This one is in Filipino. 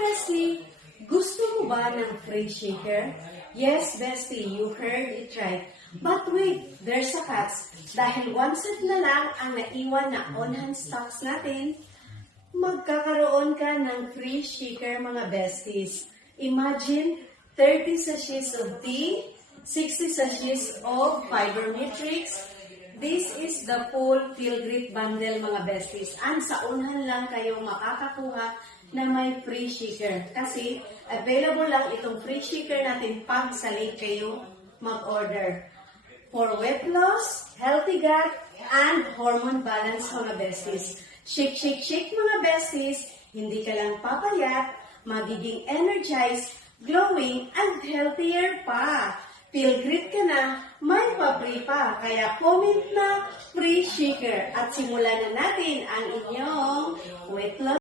Presley, gusto mo ba ng free shaker? Yes, bestie, you heard it right. But wait, there's a catch. Dahil one set na lang ang naiwan na on-hand stocks natin, magkakaroon ka ng free shaker mga besties. Imagine 30 sachets of tea, 60 sachets of fiber matrix. This is the full Feel Great bundle mga besties. And sa unahan lang kayo makakakuha na may free shaker. Kasi available lang itong free shaker natin pag sa late kayo mag-order. For weight loss, healthy gut, and hormone balance mga besties. Shake, shake, shake mga besties. Hindi ka lang papayat, magiging energized, glowing, and healthier pa. Feel great ka na, may pa-free pa. Kaya comment na free shaker at simulan na natin ang inyong weight loss.